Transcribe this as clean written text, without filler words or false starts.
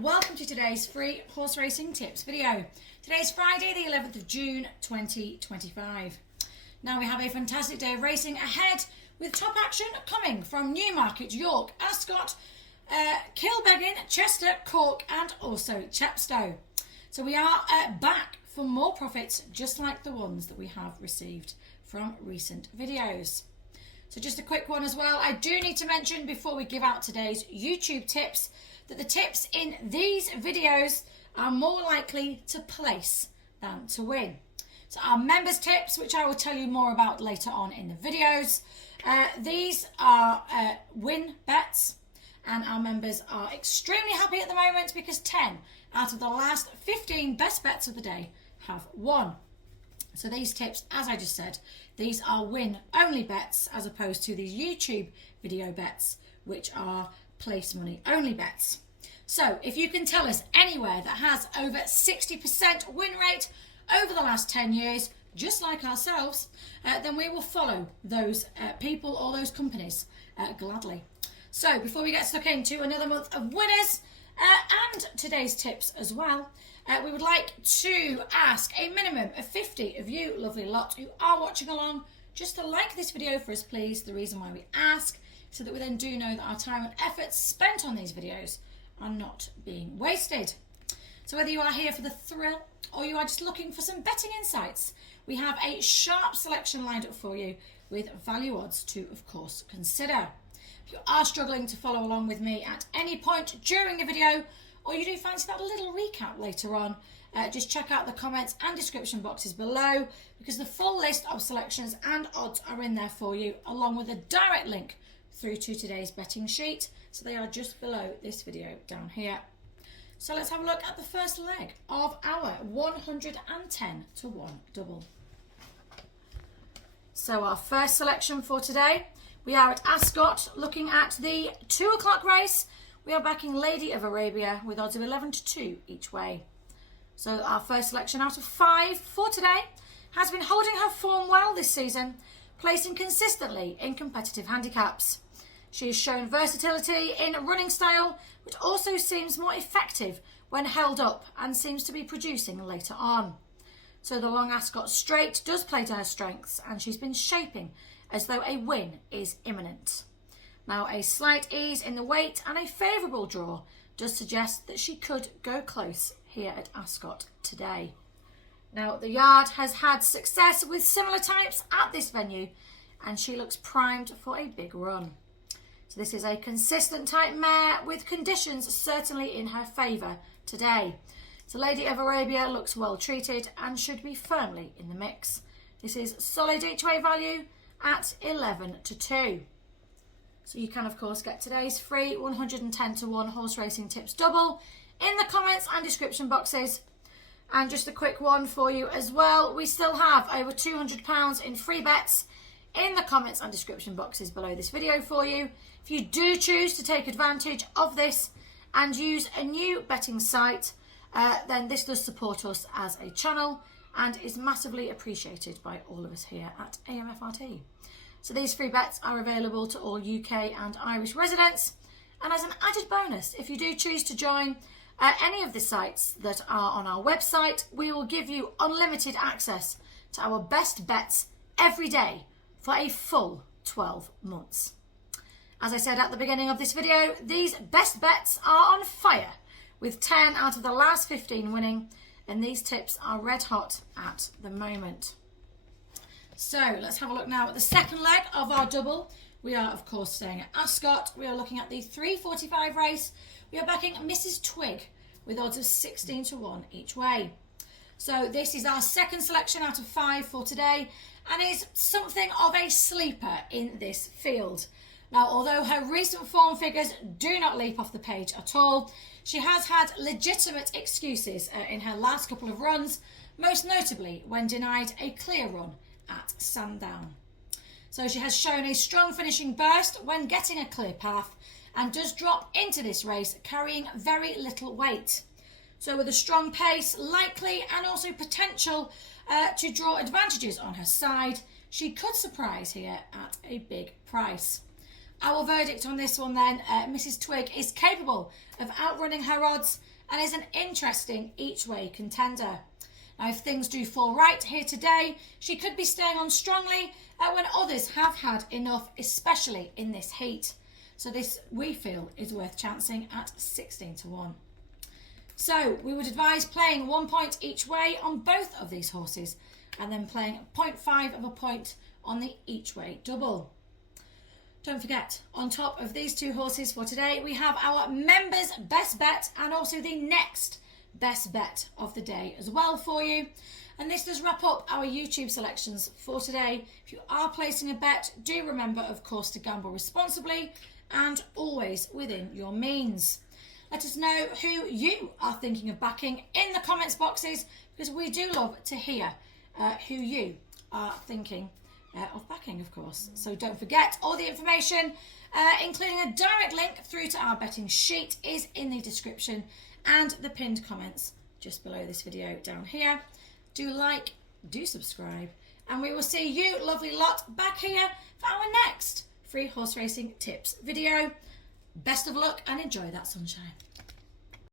welcome to today's free horse racing tips video. Today is Friday the 11th of June 2025. Now we have a fantastic day of racing ahead with top action coming from Newmarket, York, Ascot, Kilbeggin, Chester, Cork and also Chepstow. So we are back for more profits just like the ones that we have received from recent videos. So just a quick one as well. I do need to mention before we give out today's YouTube tips that the tips in these videos are more likely to place than to win. So our members tips, which I will tell you more about later on in the videos, these are win bets, and our members are extremely happy at the moment because 10 out of the last 15 best bets of the day have won. So these tips, as I just said, these are win-only bets as opposed to these YouTube video bets, which are place money only bets. So if you can tell us anywhere that has over 60% win rate over the last 10 years, just like ourselves, then we will follow those people or those companies gladly. So before we get stuck into another month of winners and today's tips as well, we would like to ask a minimum of 50 of you lovely lot who are watching along just to like this video for us, please. The reason why we ask, so that we then do know that our time and efforts spent on these videos are not being wasted. So whether you are here for the thrill or you are just looking for some betting insights, we have a sharp selection lined up for you with value odds to, of course, consider. If you are struggling to follow along with me at any point during the video, or you do fancy that little recap later on, just check out the comments and description boxes below, because the full list of selections and odds are in there for you, along with a direct link through to today's betting sheet. So they are just below this video down here. So let's have a look at the first leg of our 110 to 1 double. So our first selection for today, we are at Ascot looking at the 2 o'clock race. We are backing Lady of Arabia with odds of 11 to 2 each way. So our first selection out of 5 for today has been holding her form well this season, placing consistently in competitive handicaps. She has shown versatility in running style, but also seems more effective when held up and seems to be producing later on. So the long Ascot straight does play to her strengths, and she's been shaping as though a win is imminent. Now a slight ease in the weight and a favourable draw does suggest that she could go close here at Ascot today. Now the yard has had success with similar types at this venue, and she looks primed for a big run. So this is a consistent type mare with conditions certainly in her favour today. So Lady of Arabia looks well treated and should be firmly in the mix. This is solid each way value at 11 to 2. So you can of course get today's free 110 to 1 horse racing tips double in the comments and description boxes. And just a quick one for you as well, we still have over £200 in free bets in the comments and description boxes below this video for you. If you do choose to take advantage of this and use a new betting site, then this does support us as a channel and is massively appreciated by all of us here at AMFRT. So these free bets are available to all UK and Irish residents. And as an added bonus, if you do choose to join any of the sites that are on our website, we will give you unlimited access to our best bets every day for a full 12 months. As I said at the beginning of this video, these best bets are on fire, with 10 out of the last 15 winning, and these tips are red hot at the moment. So let's have a look now at the second leg of our double. We are of course staying at Ascot. We are looking at the 3:45 race. We are backing Mrs. Twig with odds of 16 to 1 each way. So this is our second selection out of 5 for today, and is something of a sleeper in this field. Now, although her recent form figures do not leap off the page at all, she has had legitimate excuses in her last couple of runs, most notably when denied a clear run at Sandown. So she has shown a strong finishing burst when getting a clear path, and does drop into this race carrying very little weight. So with a strong pace, likely and also potential to draw advantages on her side, she could surprise here at a big price. our verdict on this one then, Mrs. Twig is capable of outrunning her odds and is an interesting each-way contender. Now, if things do fall right here today, she could be staying on strongly when others have had enough, especially in this heat. So this, we feel, is worth chancing at 16 to 1. So we would advise playing 1 point each way on both of these horses and then playing 0.5 of a point on the each way double. Don't forget, on top of these two horses for today, we have our members' best bet and also the next best bet of the day as well for you. And this does wrap up our YouTube selections for today. If you are placing a bet, do remember, of course, to gamble responsibly and always within your means. Let us know who you are thinking of backing in the comments boxes, because we do love to hear who you are thinking of backing, of course. So don't forget, all the information, including a direct link through to our betting sheet, is in the description and the pinned comments just below this video down here. Do like, do subscribe, and we will see you, lovely lot, back here for our next free horse racing tips video. Best of luck and enjoy that sunshine.